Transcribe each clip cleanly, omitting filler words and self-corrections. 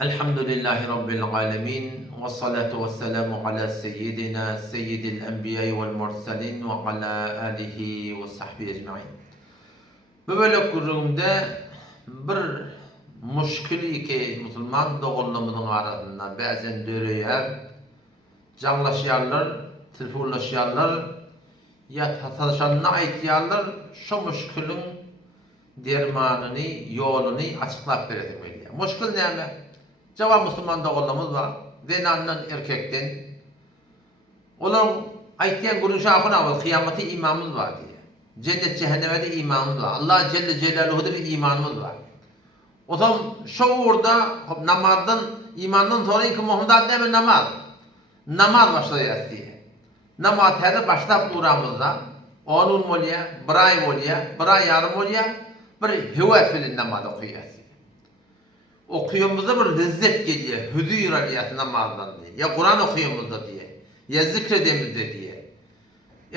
Elhamdülillahi Rabbil alemin. Ve salatu ve selamu ala seyyidina seyyidil enbiyayı vel mursalin ve ala alihi ve sahbihi ecmain. Bu böyle kurumda bir muşkili ki Müslüman doğulumuzun arasında bazen dörüyer, canlaşıyarlar, telefonlaşıyarlar, ya tasarışanına aytıyarlar, şu muşkilin dermanını, yolunu açıklap verelim. Muşkil neyme? Cevap Müslüman doğulumuz var. Zenandan erkekten. Onlar aytiyen kurunşa akına var. Kıyameti imanımız var diye. Cennet cehenneme de imanımız var. Allah Celle Celaluhu'da bir imanımız var. O zaman şu uğurda namazdan, imandan sonra iki muhimdat değil mi namaz? Namaz başlayacağız diye. Namaz her başlayıp uğramızda 10 olya, bir ay olya, bir ay yarım olya, bir hüvet filin namaz okuyacağız. Okuyumuzda bir lezzet geliyor. Hüdüyür aliyat namazdan diye. Ya Kur'an okuyumuzda diye. Ya zikredemizde diye.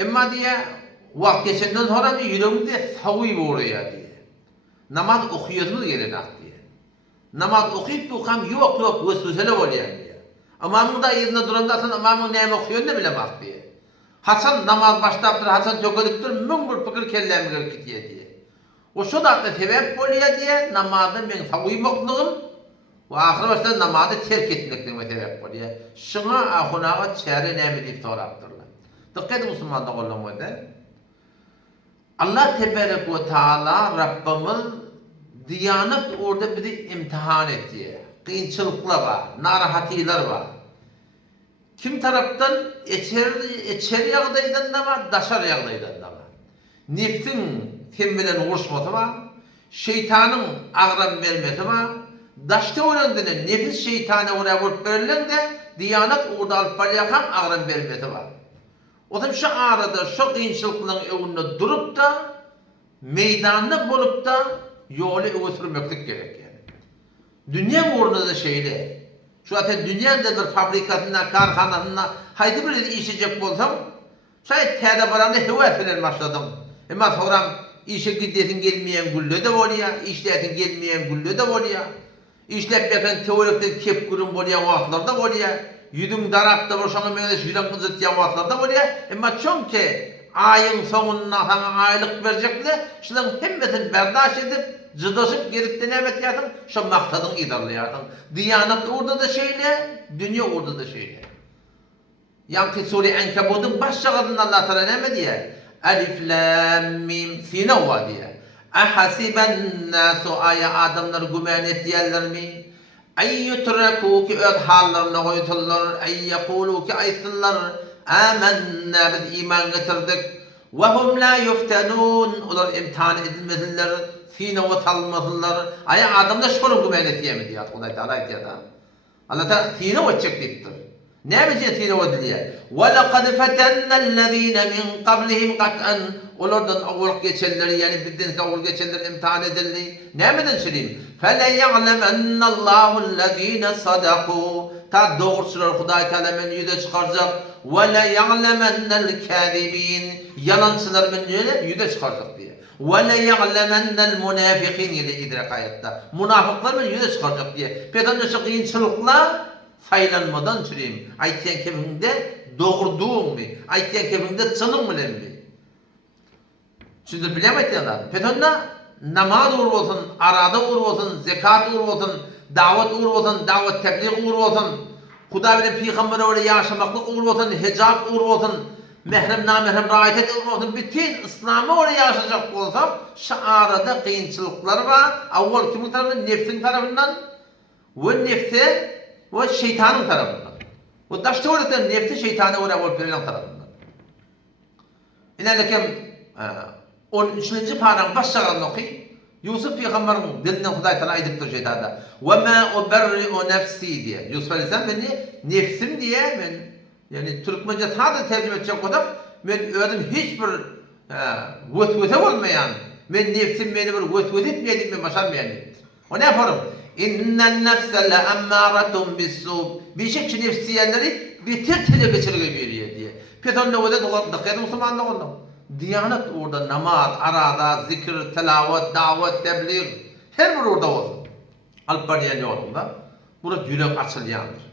Ama diye vakit geçenden sonra bir yüreğimizde savi vuruyor diye. Namaz okuyorsunuz gelenek diye. Namaz okuyup okuyam yok vesvesele oluyor diye. Amamın da yerinde durumdasın, amamın neyim okuyor ne bilemez diye. Hasan namaz başlayıptır, Hasan tökülüptür, mün bir fikir kellem girip diye. O şu da sebep oluyor diye namazda ben savi mokluğum ve ahir başta namazı terk etmekten sebep oluyor. Şuna ahunağa çare neymi deyip soraptırlar. Dikkat Müslüman'da olamada. Allah Tebarek ve Teala Rabbimiz Diyanet orada bizi imtihan etti. Kıyınçılıklar var, narahatiler var. Kim taraftan içeri yağdaydan da var, daşar yağdaydan da var. Nefsin kim bilen uğraşması var, şeytanın ağram vermesi var. Daşta oranında nefis şeytana oraya vurup verilen de Diyanet orada alıp baryakan ağram vermesi var. O zaman şu arada şu kıyınçılıkların önünde durup da meydanlı bulup da yolu ötürmeklik gerek yani. Dünya uğruna da şeyle. Şu zaten dünyada bir fabrikasına, karhanasına haydi bir işecek olsam şayet tede baranda hüvet filan başladım. Ama sonra işe gidesin gelmeyen gülle de var ya, işletin gelmeyen gülle de var ya. İşlep yakan teorikten kep kurun var ya, vaatlar da var ya. Yüdün darapta var, şuna meyleş yürekli zıtlayan vaatlar da var ya. Ama çünkü ayın sonuna sana aylık verecekler, şunun hemmesini berdaş edip, zıdaşıp gelip denemet yatın, şu maktadın idarlayatın. Diyanet orada da şeyle, dünya orada da şeyle. Yani Sure-i Enkebut'un başçalarından Allah Teala ne diye? Elif, Lam, Mim, Sinavva diye. Ahasiben nasu aya adamlar gümen etdiyerler mi? Ey yutrakû ki öz hallarına koyutullar, ey yekulû ki ayısınlar, amennâ biz iman getirdik, ve hum la yuftenûn, onlar imtihan edilmesinler, Sinavva salmasınlar. Aya adamlar şunu gümen etdiyemedi ya, Allah Teala etdiyedi. Allah Teala Sinavva edecek deyiptir. Ne biçim Sinavva diye? وَلَقَدْ فَتَنَّ الَّذ۪ينَ مِنْ قَبْلِهِمْ قَطْعًا Onlardan avul geçenleri yani bildiğiniz avul geçenleri imtihan edildi. Ne midin şirin? فَلَيَعْلَمَنَّ اللّٰهُ الَّذ۪ينَ صَدَقُوا Ta doğrusular Huday Teala men yüze çıkaracak. وَلَيَعْلَمَنَّ الْكَاذِب۪ينَ Yalancılar men yüze çıkaracak diye. وَلَيَعْلَمَنَّ الْمُنَافِق۪ينَ ile idrak ayette. Münafıklar men yüze çıkaracak diye. Peygamber şu kıyınçılıkla faylanmadan süreyim. Ayten kefinde doğurduğum mu? Ayten kefinde çınım mı lemmi? Şimdi bilemeyiz ya. Petonna namaz uğur olsun, arada uğur olsun, zekat uğur olsun, davet uğur olsun, davet tebliğ uğur olsun, Huda ve Peygamber'e öyle yaşamaklık uğur olsun, hicab uğur olsun, mehrem namehrem raitet uğur olsun, bütün İslam'ı öyle yaşayacak olsam, şu arada kıyınçılıklar var. Avval kimin tarafından? Nefsin tarafından ve nefsi ve şeytanın tarafından. O daşta öğreten nefsi şeytanı oraya olup verilen tarafından. İlerlekem 13. paranın başçalarını okuyayım. Yusuf Peygamber'in dilinden Huday Teala ediptir şeytanda. وَمَا أُبَرِّئُ نَفْسِي diye. Yusuf Aleyhisselam beni nefsim diye ben yani Türkmence tadı tercüme edecek kadar ben öğrendim hiçbir vesvese olmayan ben nefsim beni bir vesvese etmeyeyim ben başarmayayım. O ne yaparım? İnnen nefse le emmâretun bis-sû. Bir şey ki nefsiyenleri bitir tele geçirge veriyor diye. Peton ne oldu da kıydı Müslümanlar oldu. Diyanet orada namaz, arada, zikir, telavet, davet, tebliğ her bir orada olsun. Alpaniye ne oldu da? Burada yürek açılyandır.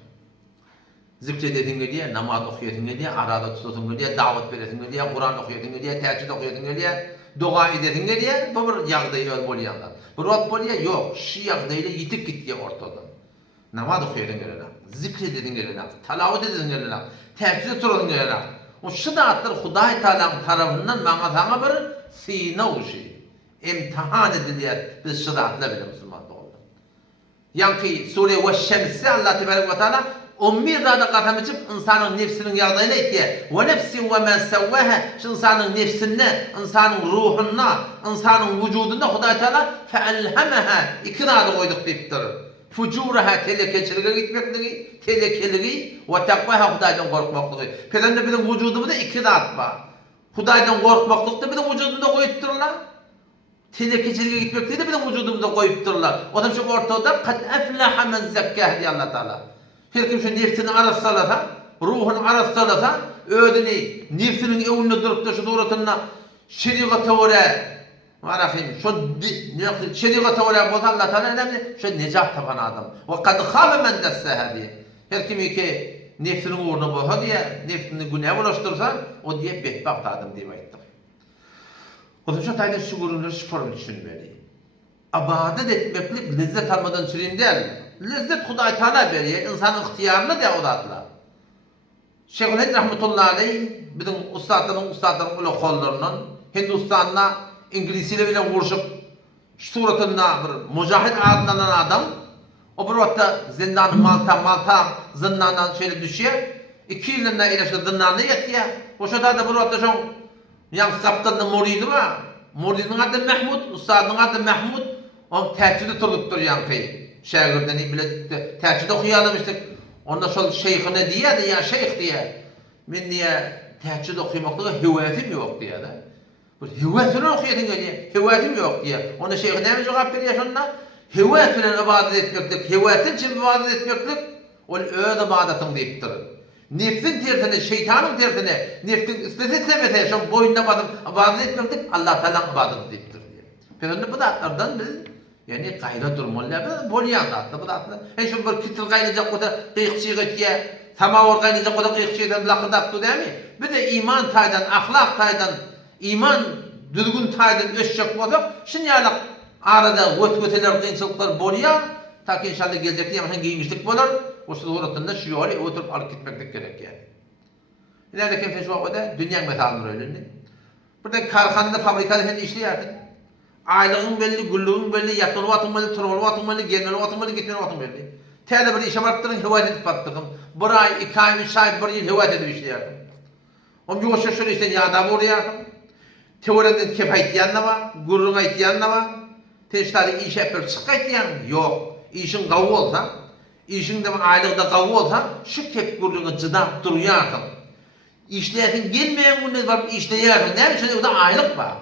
Zikrededin diye, namaz okuyedin diye, arada tutudun diye, davet veredin diye, Kur'an okuyedin diye, teheccüd okuyedin diye, dua ededin diye, bu bir yağdayla bolyanlar. Bu rot bolya yok, şu yağdayla yitip gitti ortada. Namaz okuyedin diye, zikrededin diye, talavet ededin diye, teheccüd turudun diye. O şıdatlar Huday Teala'nın tarafından bana sana bir sınav şey, imtihan ediliyor. Biz şıdatla bile Müslüman oldu. Yani Sure ve Şems'i Allah Tebarek ve Teala 11 rada qatam içip insanın nefsinin yağdayla ettiye ve nefsin ve men sevvaha insanın nefsine, insanın ruhuna, insanın vücuduna Huday Teala feelhamaha 2 rada koyduk deyiptir. Fucuraha telekeçiliğe gitmekliği, telekeliği ve takvaha Hudaydan korkmaklığı. Peygamber bizim vücudumuzda 2 rada var. Hudaydan korkmaklığı da bizim vücudumuzda koyupturlar. Telekeçiliğe gitmekliği de bizim vücudumuzda koyupturlar. O da şu ortada kad eflaha men zekkah diye Allah Teala. Her kim şu nefsini arastalasa, ruhunu arastalasa, ödünü, nefsinin evinde durup da şu doğrultusunda şeriata öyle, marafim, şu şeriata öyle bozan Allah Teala önemli, şu necat tapan adam. Ve kad khâbe men desseha diye. Her kim ki nefsinin uğruna boza diye, nefsini günaha ulaştırsa, o diye bedbaht adam diye ayettik. O da şu tayda şükürünü şüpharını düşünmeli. Abadet etmeklik lezzet almadan süreyim değil. Lezzet Huday Teala veriyor, insanın ihtiyarını da odatlar. Şeyhülislam rahmetullahi aleyh, bizim ustadların ulu kollarının, Hindistan'la, İngilizceyle bile vuruşup, suratında bir mücahit adlanan adam, o bir vakitte zindanı Malta zindandan şöyle düşüyor, 2 yılında ilaçlı zindanına yetti ya, o şurada da bir vakitte şu, yani kaptanın muridi var, muridinin adı Mahmud, ustadının adı Mahmud, o teheccüde turluptur yankıyı. Şagirdini bile teheccüd okuyalım işte. Onda şol şeyhine diye de ya şeyh diye. Men diye teheccüd okumakta hüvetim yok diye de. Bu hüvetini okuyadın diye. Hüvetim yok diye. Onda şeyh ne cevap veriyor şundan? Hüvetle ibadet etmeklik, hüvetin için ibadet etmeklik o öyle ibadetin deyiptir. Nefsin tersine, şeytanın tersine, nefsin istemese şu boyunda ibadet etmeklik Allah Teala'nın ibadeti deyiptir diye. Peygamber bu zatlardan biz yani gayret durmalılar, bolyan da bu da. Şu bir kitil gaynayacak o da qiyqçı getiye, samavar gaynayacak o da qiyqçıdan laqıdaptı değil mi? Bir de iman taydan, ahlak taydan, iman düzgün taydan öşecek olsak, şunyalık arada ötköteler, qiyinçilikler bolyan, ta ki inşallah gelecekte yaman giyinmişlik bolar, o suratında şu yolu oturup alıp gitmeklik gerek yani. İleride kimse şu vakıda dünya metalını öylüğünde. Burada karxanada, fabrikada hem işleyerdin. Aylığın belli, güllüğün belli, yatmalı vatın belli, turmalı vatın belli, gelmeli vatın belli, gitmeli vatın belli. Teyde bir işe barıttırın, hıvat edip battırın. Bir ay, 2 ay, 3 ay, 1 yıl hıvat edip işleyerdin. Onun yoğuşa şöyle işte yağda uğrayardın. Teorinin kefayet yanına var, gururun ayet yanına var. Teştari iş yapıp çıkayt yan, yok. İşin qavu olsa, işin de aylıqda qavu olsa, şu kep gururunu cıdap duruyardın. İşleyetin gelmeyen günde var, işleyerdin. Ne için? O da aylık var.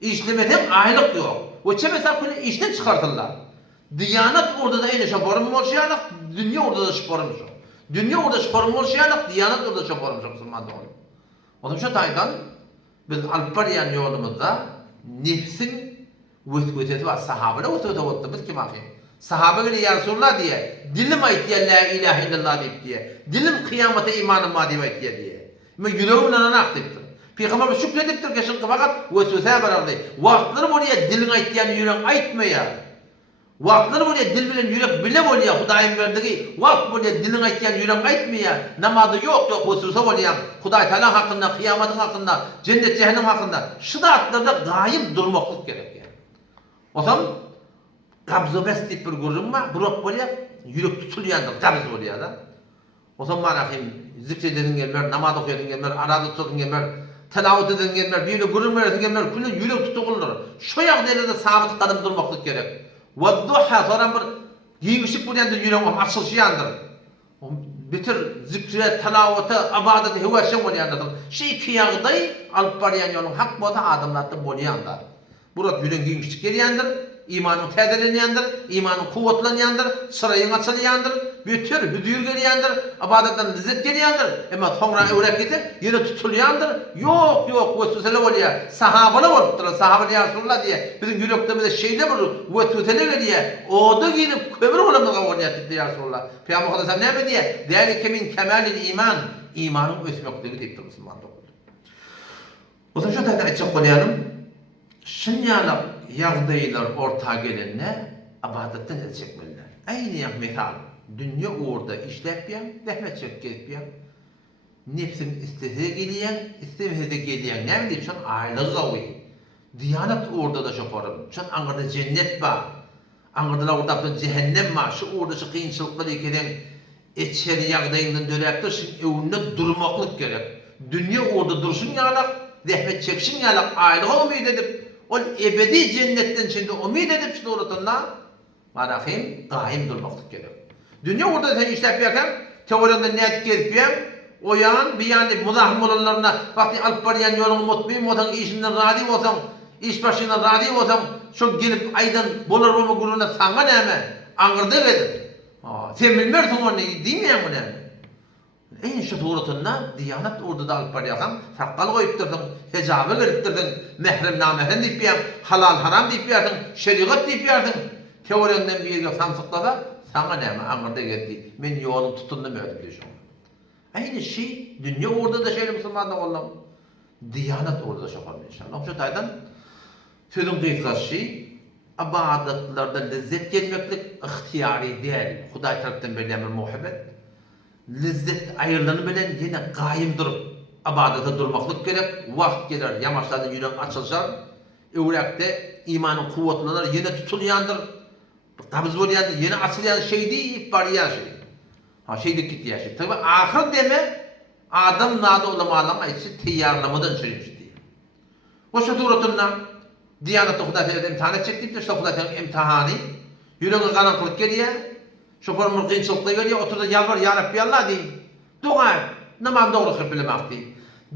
İşlemeden aylık yok. O çe mesela bunu işten çıkartırlar. Diyanet orada da öyle şaparım olşayalık, dünya orada da şaparım olşayalık. Dünya orada şaparım olşayalık, diyanet orada şaparım olşayalık. O da şu taydan, biz Alpariyan yolumuzda nefsin vütüvüteti var. Sahabele vütüvüteti biz kim akıyım? Sahabe göre ya Resulullah diye, dilim ayet ya la ilahe illallah deyip diye, dilim kıyamete imanım madem ayet diye. Ama yüreğimle anak deyiptir. Peygamber şükrediptir ki şimdi fakat vesvese barardı. Vaktları buraya dilin aytyan yürek aytmaya. Vaktları buraya dil bilen yürek bile buraya Huday'ın verdiği vakt buraya dilin aytyan yürek aytmaya. Namazı yok vesvese buraya. Huday Teala hakkında, kıyametin hakkında, cennet cehennem hakkında şıdatlarda gayip durmaklık gerek yani. O zaman kabzı bes deyip bir görürüm var. Burak buraya yürek tutuluyandır. Kabzı buraya da. O zaman manakayım zikrededin gelmer, namaz okuyadın gelmer, arada tutadın gelmer, telavet edin gelmer, birini gurur veredin gelmer, külü yürek tutukulur. Şu yağdaylarda sabit kadın durmaklık gerek. Vadduha sonra bir giymişlik bu yandır yürek açılışı yandır. Bitir zikre, telaveti, abadeti, hüveşen onu yandır. Şu 2 yağday alıp barayan yolun hak boza adımlattı bunu yandır. Burada yürek giymişlik yeri yandır, imanın tedilini yandır, imanın kuvvetlerini yandır, sırayın açılı yandır, Bütün hüdür geliyandır, abadattan lezzet geliyandır. Ama sonra öğrek getir, yine tutuluyandır. Yok yok, vesvesele oluyor. Sahabalar oluptur, sahabalar ya Resulullah diye. Bizim yüreklerimizde şeyde bulur, vesvesele geliyor. O da gidip kömür olamaz oluyor ya Resulullah. Peygamber Efendimiz ne mi diye? Değerli min kemalil iman. İmanın ösmekliği deyip durur Müslümanlar. O zaman şu tane açık koyalım. Şunyalık yağdaylar orta gelenine abadetten edecekmeliler. Aynı yak misal. Dünya orada işlepyen, rahmet çekipyen. Nefsin istediği geliyen, istemediği geliyen. Ne bileyim, şun aile gavi. Diyanet orada da şoparım. Şun anırda cennet var. Anırda orada cehennem var. Şu orada şu kıyınçılıkları ikiden içeri yağdayından dönektir. Şun evinde durmaklık gerek. Dünya orada dursun yalak, rahmet çeksin yalak, aile ümit edip, o ebedi cennetten şimdi ümit edip şu doğrultusunda marafim, daim durmaklık gerek. Dünya orada sen işlep yakan, teoriyanda niyet gelip o yan bir yani muzahim olanlarına vakti alıp barayan yolunu mutmayım olsan, işinden radiyim olsan, iş başından radiyim olsan, şu gelip aydan bolar olma gururuna sana neyme, anırda gelir. Sen bilmiyorsun onu, değil mi ya bu neyme? En şu doğrultusunda Diyanet orada da alıp barayan, sakkal koyup durdun, hecabı verip durdun, mehrem namehren deyip bir halal haram deyip bir şeriat deyip bir teoriyandan bir yerge sansıklasa, sana neyme, anırda geldi, men yolum tutundum öyle diyor. Aynı şey, dünya orada da şeyle Müslümanlar olalım. Diyanet orada da şofar inşallah. Şu taydan, sözün kıyıklas şey, abadetlarda lezzet gelmeklik ihtiyari değil. Huday taraftan bir emir muhabbet. Lezzet ayrılığını bilen yine gayim durup, abadete durmaklık gerek. Vakt gelir, yamaçlardan yürek açılışar. Evrekte imanın kuvvetliler yine tutulayandır. Kabız olayandır, yine açılayan şey değil, bariyer şey. Şeylik gitti ya şey. Tabi ahir deme adam nadı olamadan ayısı tiyarlamadan söylemiş diye. O şu turatından Diyanet'te Hudayfa'da imtihan edecektik de şu Hudayfa'nın imtihanı yüreğine karanlık geliyor. Şoför mülkiyinçılıkla geliyor. Oturda yalvar ya Rabbi Allah diye. Dua namam doğru kırpılamak diye.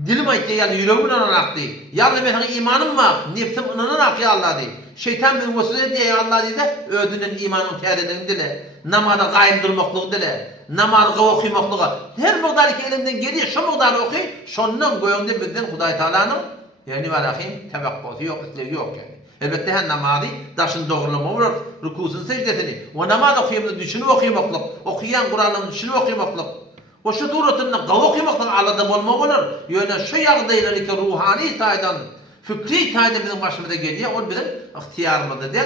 Dilim ayıttı yani yüreğimin ananak diye. Yalnız benim imanım var. Nefsim ananak ya Allah diye. Şeytan benim vasılet diye ya Allah diye de ödünün imanın teyaredini dile. Namada kaim durmaklığı dile. Namazı okuymaklığı. Her miqdar ki elimden geliyor, şu miqdarı okuy, şondan goyunda bizden Huday Teala'nın yani varahim tebakkusu yok, islevi yok yani. Elbette her namazı daşın doğrulama olur, rükusun secdesini. O namaz okuyumda düşünüp okuymaklık, okuyan Kur'an'ın düşünüp okuymaklık. O şu turatında qav okuymaklık alada bolma olur. Yani şu yağdayları ki ruhani taydan, fikri taydan bizim başımıza geliyor, o bizim ihtiyarımızda değil.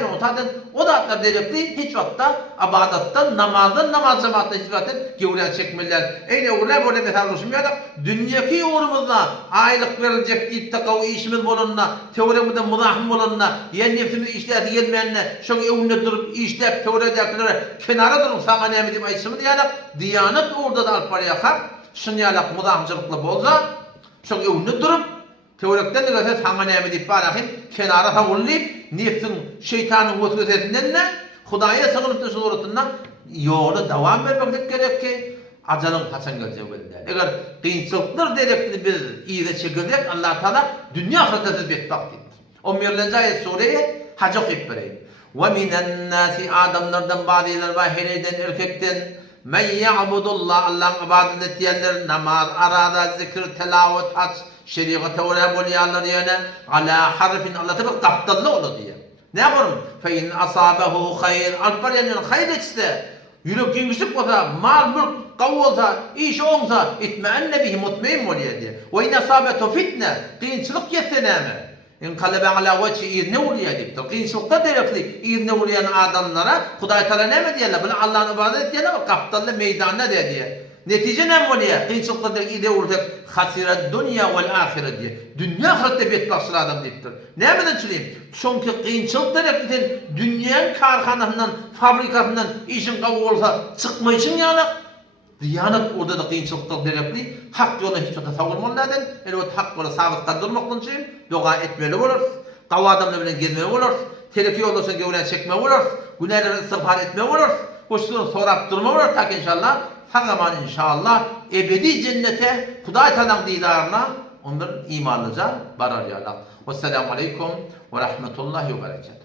O da atlar direktli hiç vakta abadattan, namazdan, namaz cemaattan hiç vaktin gevren çekmeliler. Eyni uğurlar böyle mesal oluşum ya da dünyaki yoğurumuzda aylık verilecek deyip takav işimiz bolonuna, teoremizde muzahim bolonuna, yen nefsimiz işleti gelmeyenine, şu evinde durup işlep teoredekilere kenara durup sana ne mi deyip ayışımız ya da Diyanet orada da alp yakar, şunu yalak muzahimcilikle bolza, şu evinde durup teorekten de gelse sana ne mi deyip barakin kenara tavullayıp nefsin şeytanın vesvesesinden ne? Hudaya sığınıp da suratından yolu devam etmek gerek ki ajalın kaçan gelecek belli. Eğer kıyınçılıklar direktli bir iyice çekilecek Allah Teala dünya ahireti bitmek değil. O mirlenci ayet sureye hacı okuyup vereyim. Ve minen nasi adamlardan bazıları bahireyden erkekten men ya'budullah Allah'ın ibadet edenler namaz, arada, zikir, telavet, hac, şeriata oraya buluyorlar yani ala harfin Allah tabi kaptallı olur diye. Ne yaparım? Fe in asabehu hayır. Alpar yani hayır etse, yürek güçlük olsa, mal mülk kav olsa, iş olsa, itmeenne bihi mutmain oluyor diye. Ve in asabehu fitne, kıyınçılık yetse neyme? İn kalebe ala veci irne oluyor diye. Kıyınçılıkta direktli irne oluyan adamlara Huday Teala ne mi diyorlar? Bunu Allah'ın ibadet ediyorlar, kaptallı meydanına diye. Netice ne oluyor? Kıyınçılıkta ide olacak. Hasiret dünya vel ahiret diye. Dünya ahirette betbaksız adam deyiptir. Ne yapmadan söyleyeyim? Çünkü kıyınçılıkta yapılan dünyanın karhanasından, fabrikasından işin kavu olsa çıkma için yani. Diyanet orada da kıyınçılıkta direktli. Hak yoluna hiç tasavvurmalılardan. Evet hak yola sabit kaldırmakla için dua etmeli olur. Kavu adamla bilen gezmeli olur. Teleki yolda gevren çekme olur. Günahları istiğfar etme olur. Hoşçakalın sorap durma olur. Tak inşallah. Hakaman inşallah ebedi cennete Huday Teala'nın didarına onların imanlıca barar ya Allah. Vesselamu aleyküm ve rahmetullahi ve berekatuhu.